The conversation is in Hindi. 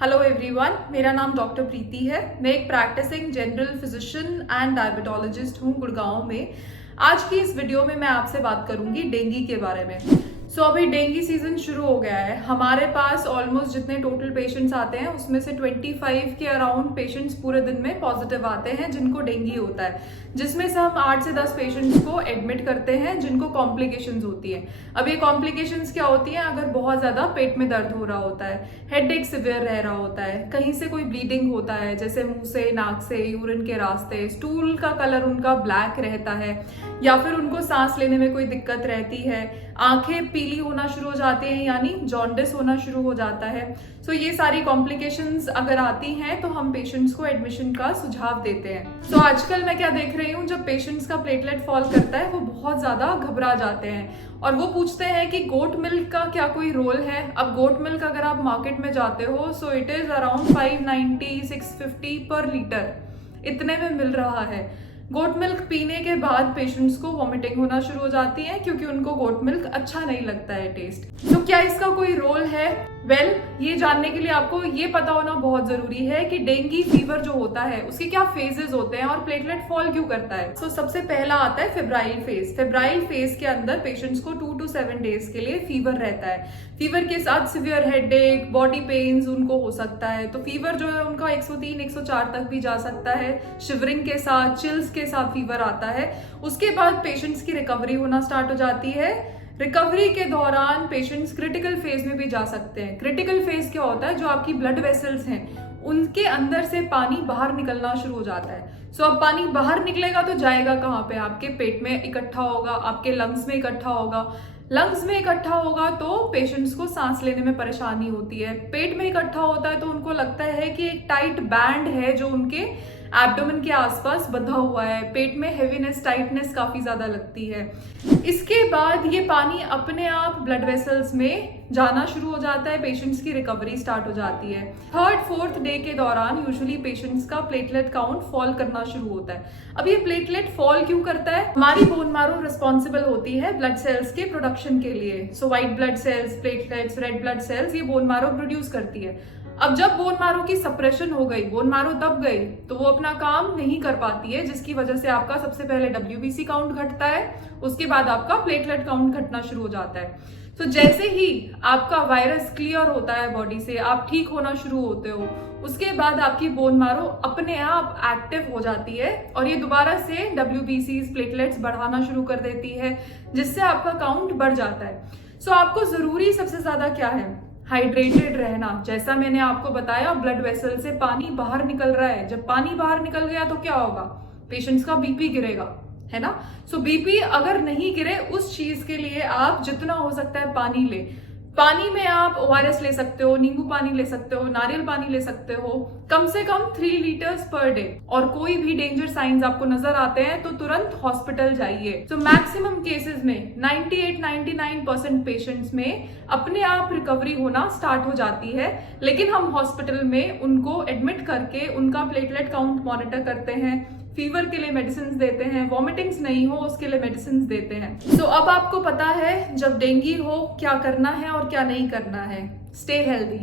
हेलो एवरीवन, मेरा नाम डॉक्टर प्रीति है। मैं एक practising general physician and diabetologist हूँ गुड़गांव में। आज की इस वीडियो में मैं आपसे बात करूंगी डेंगू के बारे में। अभी डेंगू सीजन शुरू हो गया है। हमारे पास ऑलमोस्ट जितने टोटल पेशेंट्स आते हैं उसमें से 25 के अराउंड पेशेंट्स पूरे दिन में पॉजिटिव आते हैं जिनको डेंगू होता है, जिसमें से हम 8 से 10 पेशेंट्स को एडमिट करते हैं जिनको कॉम्प्लिकेशंस होती है। अब ये कॉम्प्लिकेशंस क्या होती है? अगर बहुत ज्यादा पेट में दर्द हो रहा होता है, हेडेक सिवियर रह रहा होता है, कहीं से कोई ब्लीडिंग होता है जैसे मुंह से, नाक से, यूरिन के रास्ते, स्टूल का कलर उनका ब्लैक रहता है, या फिर उनको सांस लेने में कोई दिक्कत रहती है, आंखें पीली होना शुरू हो जाती हैं यानी जॉन्डिस होना शुरू हो जाता है। ये सारी कॉम्प्लिकेशंस अगर आती हैं तो हम पेशेंट्स को एडमिशन का सुझाव देते हैं। आजकल मैं क्या देख रही हूँ, जब पेशेंट्स का प्लेटलेट फॉल करता है वो बहुत ज्यादा घबरा जाते हैं और वो पूछते हैं कि गोट मिल्क का क्या कोई रोल है। अब गोट मिल्क अगर आप मार्केट में जाते हो सो इट इज अराउंड 590 650 पर लीटर, इतने में मिल रहा है। गोट मिल्क पीने के बाद पेशेंट्स को वॉमिटिंग होना शुरू हो जाती है क्योंकि उनको गोट मिल्क अच्छा नहीं लगता है टेस्ट। तो क्या इसका कोई रोल है? ये जानने के लिए आपको ये पता होना बहुत जरूरी है कि डेंगू फीवर जो होता है उसके क्या फेजेस होते हैं और प्लेटलेट फॉल क्यों करता है। सबसे पहला आता है फेब्राइल फेज। फेब्राइल फेज के अंदर पेशेंट्स को 2 to 7 डेज के लिए फीवर रहता है। फीवर के साथ सिवियर हेडेक, बॉडी पेन्स उनको हो सकता है। तो फीवर जो है उनका 103 104 तक भी जा सकता है। शिवरिंग के साथ, चिल्स के साथ फीवर आता है। उसके बाद पेशेंट्स की रिकवरी होना स्टार्ट हो जाती है। रिकवरी के दौरान पेशेंट्स क्रिटिकल फेज में भी जा सकते हैं। क्रिटिकल फेज क्या होता है? जो आपकी ब्लड वेसल्स हैं उनके अंदर से पानी बाहर निकलना शुरू हो जाता है। अब पानी बाहर निकलेगा तो जाएगा कहाँ पे? आपके पेट में इकट्ठा होगा, आपके लंग्स में इकट्ठा होगा। लंग्स में इकट्ठा होगा तो पेशेंट्स को सांस लेने में परेशानी होती है। पेट में इकट्ठा होता है तो उनको लगता है कि एक टाइट बैंड है जो उनके एब्डोमेन के आसपास बंधा हुआ है। पेट में हेवीनेस, टाइटनेस काफी ज्यादा लगती है। इसके बाद ये पानी अपने आप ब्लड वेसल्स में जाना शुरू हो जाता है, पेशेंट्स की रिकवरी स्टार्ट हो जाती है। 3rd 4th डे के दौरान यूजुअली पेशेंट्स का प्लेटलेट काउंट फॉल करना शुरू होता है। अब ये प्लेटलेट फॉल क्यों करता है? हमारी बोन मैरो रिस्पॉन्सिबल होती है ब्लड सेल्स के प्रोडक्शन के लिए। White blood cells, platelets, red blood cells ये बोन मैरो प्रोड्यूस करती है। अब जब बोन मैरो की सप्रेशन हो गई, बोन मैरो दब गई, तो वो अपना काम नहीं कर पाती है, जिसकी वजह से आपका सबसे पहले WBC काउंट घटता है, उसके बाद आपका प्लेटलेट काउंट घटना शुरू हो जाता है। जैसे ही आपका वायरस क्लियर होता है बॉडी से, आप ठीक होना शुरू होते हो, उसके बाद आपकी बोन मैरो अपने आप एक्टिव हो जाती है और ये दोबारा से WBCs, प्लेटलेट्स बढ़ाना शुरू कर देती है, जिससे आपका काउंट बढ़ जाता है। आपको जरूरी सबसे ज्यादा क्या है? हाइड्रेटेड रहना। जैसा मैंने आपको बताया, ब्लड वेसल से पानी बाहर निकल रहा है। जब पानी बाहर निकल गया तो क्या होगा? पेशेंट्स का बीपी गिरेगा, है ना। बीपी अगर नहीं गिरे, उस चीज के लिए आप जितना हो सकता है पानी ले। पानी में आप ORS ले सकते हो, नींबू पानी ले सकते हो, नारियल पानी ले सकते हो, कम से कम 3 लीटर्स पर डे। और कोई भी डेंजर साइंस आपको नजर आते हैं तो तुरंत हॉस्पिटल जाइए। मैक्सिमम केसेस में 98-99% पेशेंट्स में अपने आप रिकवरी होना स्टार्ट हो जाती है, लेकिन हम हॉस्पिटल में उनको एडमिट करके उनका प्लेटलेट काउंट मॉनिटर करते हैं, फीवर के लिए मेडिसिन देते हैं, वॉमिटिंग्स नहीं हो उसके लिए मेडिसिन देते हैं। अब आपको पता है जब डेंगू हो क्या करना है और क्या नहीं करना है। Stay healthy.